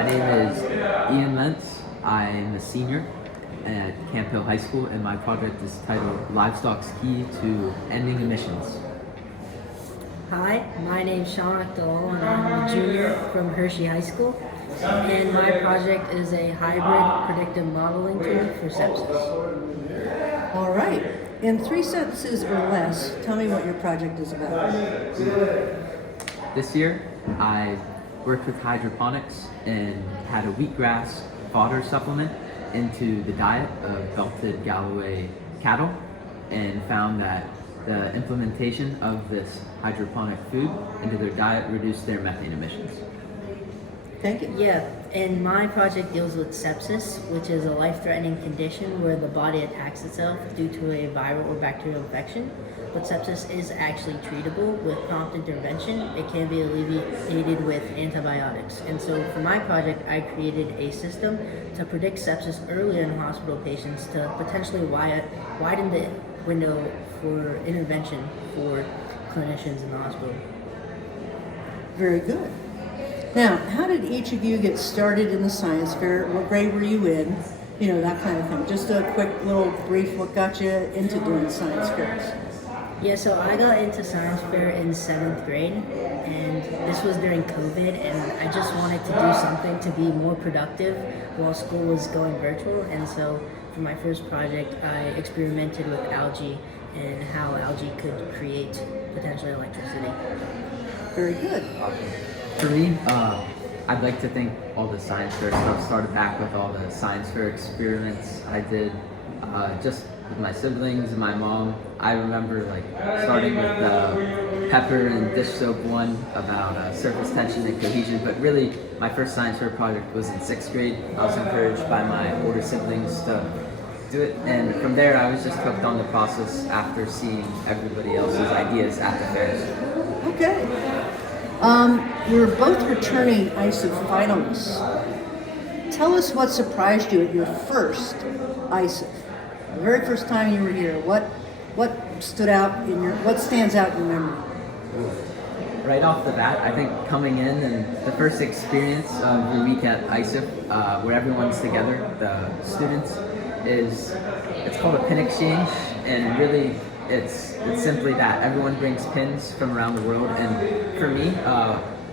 My name is Lentz. I'm a senior at Camp Hill High School, and my project is titled Livestock's Key to Ending Emissions. Hi, my name's Shaunak, and I'm a junior from Hershey High School, and my project is a hybrid predictive modeling tool for sepsis. All right. In 3 sentences or less, tell me what your project is about. This year, I worked with hydroponics and had a wheatgrass fodder supplement into the diet of belted Galloway cattle, and found that the implementation of this hydroponic food into their diet reduced their methane emissions. Thank you. Yeah, and my project deals with sepsis, which is a life-threatening condition where the body attacks itself due to a viral or bacterial infection. But sepsis is actually treatable with prompt intervention. It can be alleviated with antibiotics. And so for my project, I created a system to predict sepsis earlier in hospital patients to potentially widen the window for intervention for clinicians in the hospital. Very good. Now, how did each of you get started in the science fair? What grade were you in? You know, that kind of thing. Just a quick little brief, what got you into doing science fairs? Yeah, so I got into science fair in 7th grade, and this was during COVID, and I just wanted to do something to be more productive while school was going virtual. And so for my first project, I experimented with algae and how algae could create potentially electricity. Very good. For me, I'd like to think all the science fair stuff started back with all the science fair experiments I did just with my siblings and my mom. I remember starting with the pepper and dish soap one about surface tension and cohesion, but really my first science fair project was in 6th grade. I was encouraged by my older siblings to do it, and from there I was just hooked on the process after seeing everybody else's ideas at the fairs. Okay. You're both returning ISEF finalists. Tell us what surprised you at your first ISEF. The very first time you were here, what stands out in your memory? Right off the bat, I think coming in and the first experience of your week at ISEF, where everyone's together, the students, it's called a pin exchange, and really it's simply that everyone brings pins from around the world. And for me,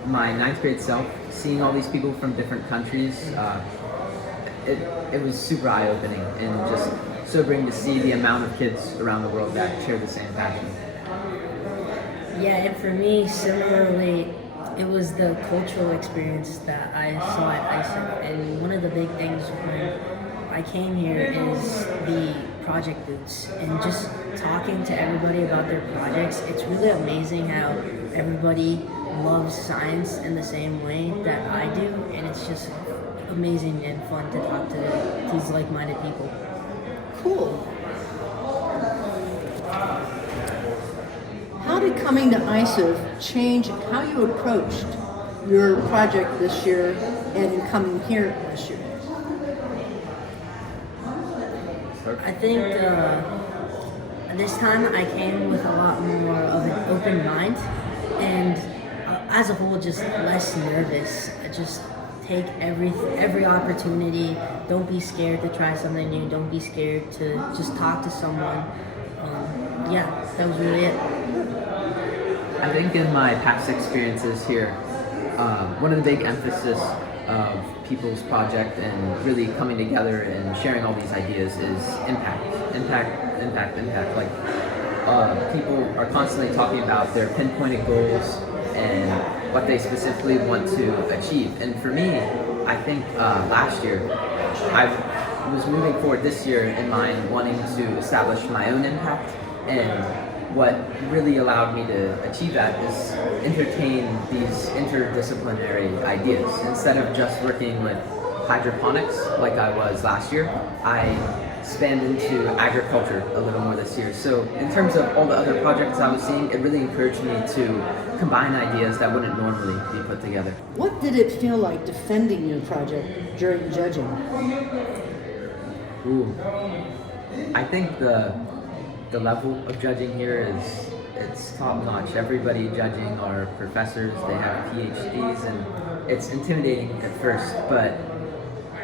my 9th grade self, seeing all these people from different countries, it was super eye-opening and just sobering to see the amount of kids around the world that share the same passion. Yeah, and for me, similarly, it was the cultural experience that I saw at ISEF. And one of the big things when I came here is the project booths, and just talking to everybody about their projects. It's really amazing how everybody loves science in the same way that I do, and it's just amazing and fun to talk to these like-minded people. Cool. How did coming to ISEF change how you approached your project this year and in coming here this year? I think this time I came with a lot more of an open mind, and as a whole, just less nervous. Just take every opportunity. Don't be scared to try something new. Don't be scared to just talk to someone. Yeah, that was really it. I think in my past experiences here, one of the big emphasis of people's project and really coming together and sharing all these ideas is impact. People are constantly talking about their pinpointed goals and what they specifically want to achieve. And for me, I think last year, I was moving forward this year in mind wanting to establish my own impact, and what really allowed me to achieve that is entertain these interdisciplinary ideas. Instead of just working with hydroponics like I was last year, I spanned into agriculture a little more this year. So in terms of all the other projects I was seeing, it really encouraged me to combine ideas that wouldn't normally be put together. What did it feel like defending your project during judging? I think the level of judging here it's top notch. Everybody judging are professors, they have PhDs, and it's intimidating at first, but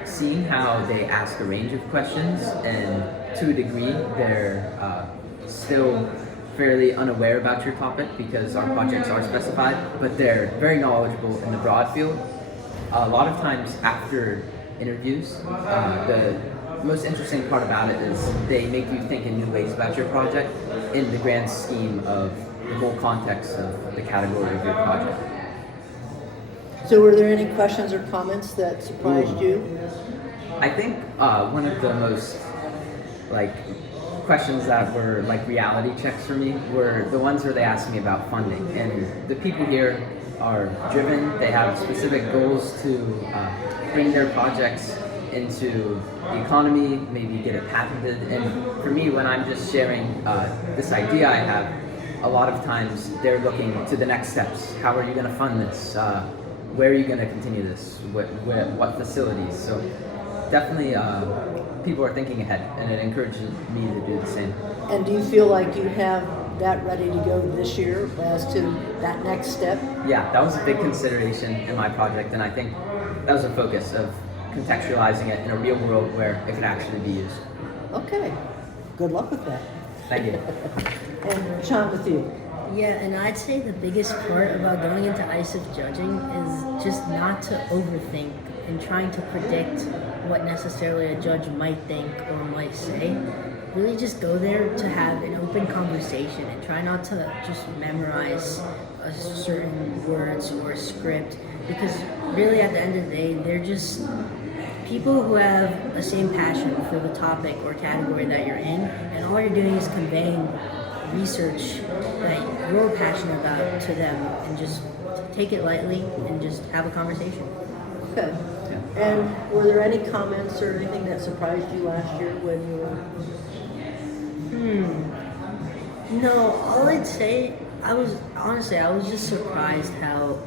seeing how they ask a range of questions, and to a degree they're still fairly unaware about your topic because our projects are specified, but they're very knowledgeable in the broad field. A lot of times after interviews, the most interesting part about it is they make you think in new ways about your project in the grand scheme of the whole context of the category of your project. So were there any questions or comments that surprised you? I think one of the most questions that were like reality checks for me were the ones where they asked me about funding. And the people here are driven, they have specific goals to bring their projects into the economy, maybe get it patented. And for me, when I'm just sharing this idea I have, a lot of times they're looking to the next steps. How are you going to fund this? Where are you going to continue this? What facilities? So definitely people are thinking ahead, and it encourages me to do the same. And do you feel like you have that ready to go this year as to that next step? Yeah, that was a big consideration in my project, and I think that was a focus of contextualizing it in a real world where it could actually be used. Okay, good luck with that. Thank you. And Sean, with you? Yeah, and I'd say the biggest part about going into ISEF judging is just not to overthink and trying to predict what necessarily a judge might think or might say. Really just go there to have an open conversation and try not to just memorize certain words or a script, because really at the end of the day, they're just people who have the same passion for the topic or category that you're in, and all you're doing is conveying research that you're passionate about to them, and just take it lightly and just have a conversation. Okay. Yeah. And were there any comments or anything that surprised you last year when you were? No, all I'd say, I was just surprised how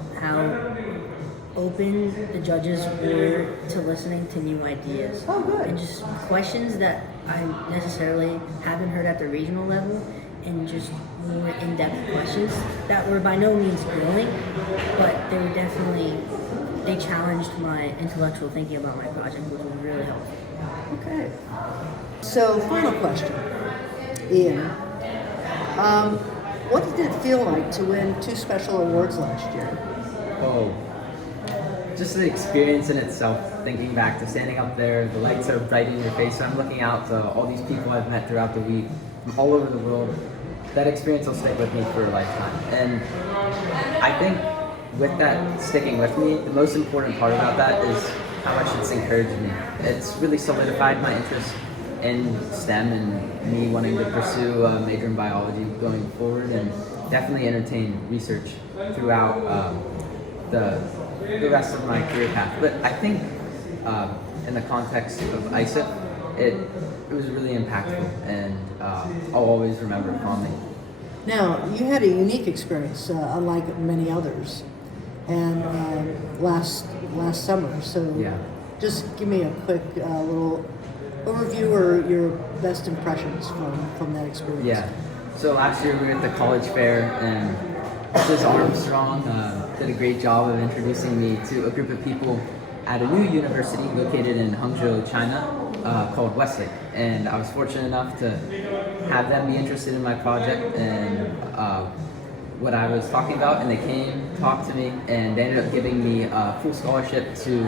open the judges were to listening to new ideas. Oh, good. And just questions that I necessarily haven't heard at the regional level, and just more in-depth questions that were by no means grilling, but they were definitely, they challenged my intellectual thinking about my project, which was really helpful. Okay. So, final question. Ian, what did it feel like to win 2 special awards last year? Oh, just the experience in itself, thinking back to standing up there, the lights are bright in your face, so I'm looking out to all these people I've met throughout the week from all over the world. That experience will stick with me for a lifetime. And I think with that sticking with me, the most important part about that is how much it's encouraged me. It's really solidified my interest in STEM and me wanting to pursue a major in biology going forward, and definitely entertain research throughout the rest of my career path. But I think in the context of ISEF, it was really impactful, and I'll always remember it fondly. Now, you had a unique experience, unlike many others, and last summer. So, Yeah. just give me a quick little overview or your best impressions from that experience. Yeah. So last year we were at the college fair, and Mrs. Armstrong did a great job of introducing me to a group of people at a new university located in Hangzhou, China, called Westlake. And I was fortunate enough to have them be interested in my project and what I was talking about, and they came, talked to me, and they ended up giving me a full scholarship to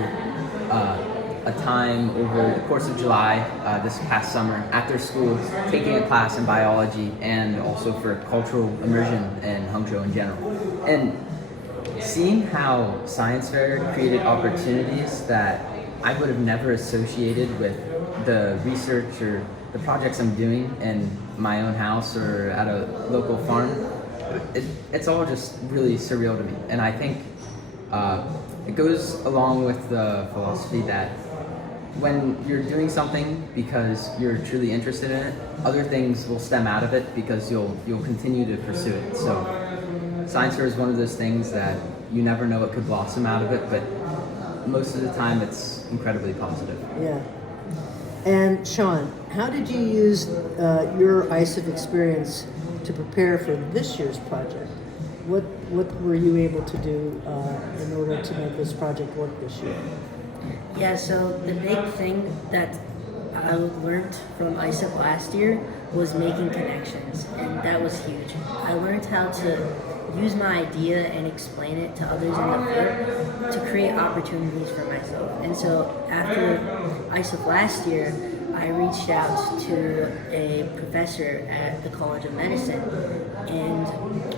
a time over the course of July this past summer at their school, taking a class in biology and also for cultural immersion in Hangzhou in general. And seeing how science fair created opportunities that I would have never associated with the research or the projects I'm doing in my own house or at a local farm, it's all just really surreal to me. And I think it goes along with the philosophy that when you're doing something because you're truly interested in it, other things will stem out of it because you'll continue to pursue it. So science fair is one of those things that you never know what could blossom out of it, but most of the time it's incredibly positive. Yeah. And Sean, how did you use your ISEF experience to prepare for this year's project? what were you able to do in order to make this project work this year? Yeah, so the big thing that I learned from ISEF last year was making connections, and that was huge. I learned how to use my idea and explain it to others in the field to create opportunities for myself. And so after ISEF last year, I reached out to a professor at the College of Medicine, and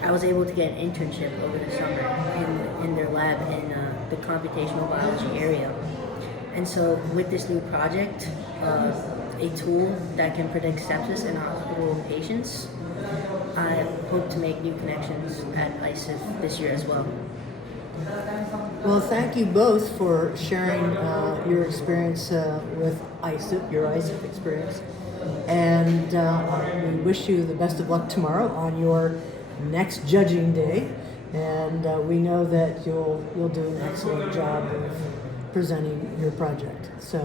I was able to get an internship over the summer in their lab in the computational biology area. And so with this new project, a tool that can predict sepsis in hospital patients, I hope to make new connections at ISEF this year as well. Well, thank you both for sharing your experience with ISEF, your ISEF experience. And we wish you the best of luck tomorrow on your next judging day. And we know that you'll do an excellent job of presenting your project. So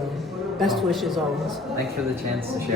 best wishes always. Thanks for the chance to share.